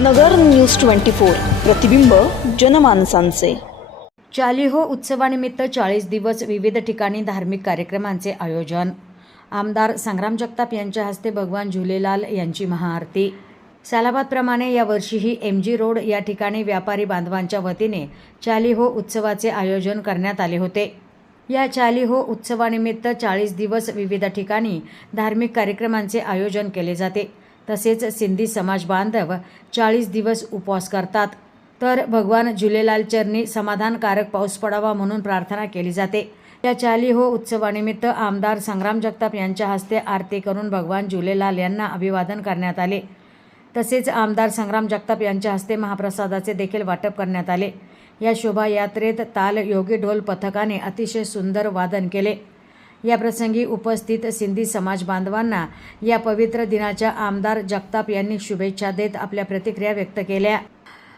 नगर news twenty four प्रतिबिंब जनमानसांचे. चालिहो उत्सवानिमित्त चाळीस दिवस विविध ठिकाणी धार्मिक कार्यक्रमांचे आयोजन. आमदार संग्राम जगताप यांच्या हस्ते भगवान झुलेलाल यांची महाआरती. सालाबादप्रमाणे यावर्षीही एम जी रोड या ठिकाणी व्यापारी बांधवांच्या वतीने चालिहो उत्सवाचे आयोजन करण्यात आले होते. या चालिहो उत्सवानिमित्त चाळीस दिवस विविध ठिकाणी धार्मिक कार्यक्रमांचे आयोजन केले जाते. तसेच सिंधी समाज बांधव चाळीस दिवस उपवास करतात. तर भगवान झुलेलाल चरणी समाधानकारक पाऊस पडावा म्हणून प्रार्थना केली जाते. या चालिहो उत्सवानिमित्त आमदार संग्राम जगताप यांच्या हस्ते आरती करून भगवान झुलेलाल यांना अभिवादन करण्यात आले. तसेच आमदार संग्राम जगताप यांच्या हस्ते महाप्रसादाचे देखील वाटप करण्यात आले. या शोभायात्रेत ताल योगी ढोल पथकाने अतिशय सुंदर वादन केले. या प्रसंगी उपस्थित सिंधी समाज बांधवांना या पवित्र दिनाच्या आमदार जगताप यांनी शुभेच्छा देत आपल्या प्रतिक्रिया व्यक्त केल्या.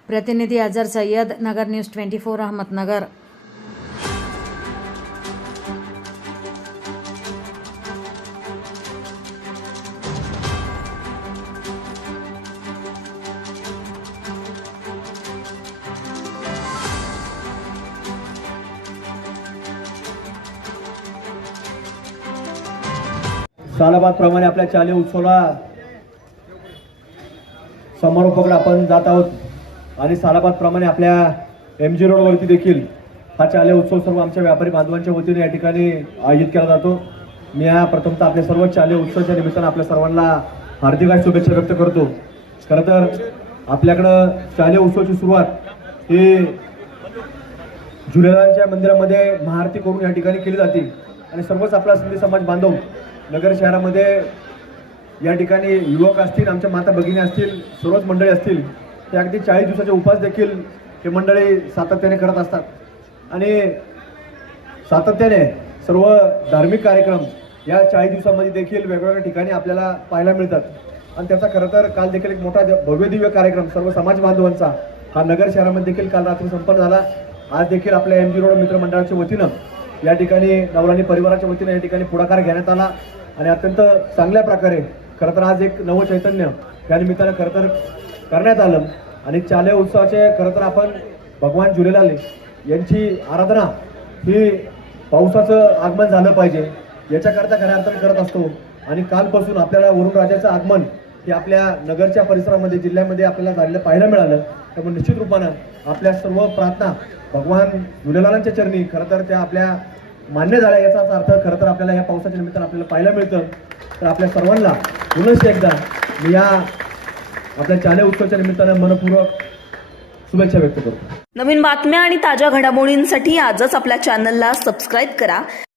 प्रतिनिधी Azar Sayyad Nagar news twenty four Ahmednagar. सालाबाद प्रमाणे आपल्या चाले उत्सवाला समारोपाकडे आपण जात आहोत. आणि सालाबाद प्रमाणे आपल्या एम जी रोडवरती देखील हा चाले उत्सव सर्व आमच्या व्यापारी बांधवांच्या वतीने या ठिकाणी आयोजित केला जातो. मी या प्रथमतः आपल्या सर्व चाले उत्सवाच्या निमित्तानं आपल्या सर्वांना हार्दिक आणि शुभेच्छा व्यक्त करतो. खरं तर आपल्याकडं चाले उत्सवाची सुरुवात ही झुलेलालच्या मंदिरामध्ये महाआरती करून या ठिकाणी केली जाते. आणि सर्वच आपला सिंधी समाज बांधव नगर शहरामध्ये या ठिकाणी युवक असतील आमच्या माता भगिनी असतील सर्वच मंडळी असतील ते अगदी चाळीस दिवसाचे उपास देखील हे मंडळी सातत्याने करत असतात. आणि सातत्याने सर्व धार्मिक कार्यक्रम या चाळीस दिवसामध्ये देखील वेगवेगळ्या ठिकाणी आपल्याला पाहायला मिळतात. आणि त्याचा खरं तर काल देखील एक मोठा भव्य दिव्य कार्यक्रम सर्व समाज बांधवांचा हा नगर शहरामध्ये देखील काल रात्री संपन्न झाला. आज देखील आपल्या एम जी रोड मित्रमंडळाच्या वतीनं या ठिकाणी नवराणी परिवाराच्या वतीनं या ठिकाणी पुढाकार घेण्यात आला आणि अत्यंत चांगल्या प्रकारे खरं तर आज एक नवं चैतन्य या निमित्तानं खरं तर करण्यात आलं. आणि चाले उत्सवाचे खरं तर आपण भगवान जुलेलाले यांची आराधना ही पावसाचं आगमन झालं पाहिजे. याच्याकरता खऱ्या अर्थाने करत असतो. आणि कालपासून आपल्याला वरुण राजाचं आगमन हे आपल्या नगरच्या परिसरामध्ये जिल्ह्यामध्ये आपल्याला झालेलं पाहायला मिळालं. त्यामुळे निश्चित रूपानं आपल्या सर्व प्रार्थना भगवान झुलेलालांच्या चरणी खरं तर त्या आपल्या मान्य झाल्या याचाच अर्थ खरं तर आपल्याला या पावसाच्या निमित्तानं आपल्याला पाहायला मिळतं. तर आपल्या सर्वांना पुनश एकदा मी या आपल्या चाले उत्सवाच्या निमित्तानं मनपूर्वक शुभेच्छा व्यक्त करतो. नवीन बातम्या आणि ताज्या घडामोडींसाठी आजच आपल्या चॅनलला सबस्क्राईब करा.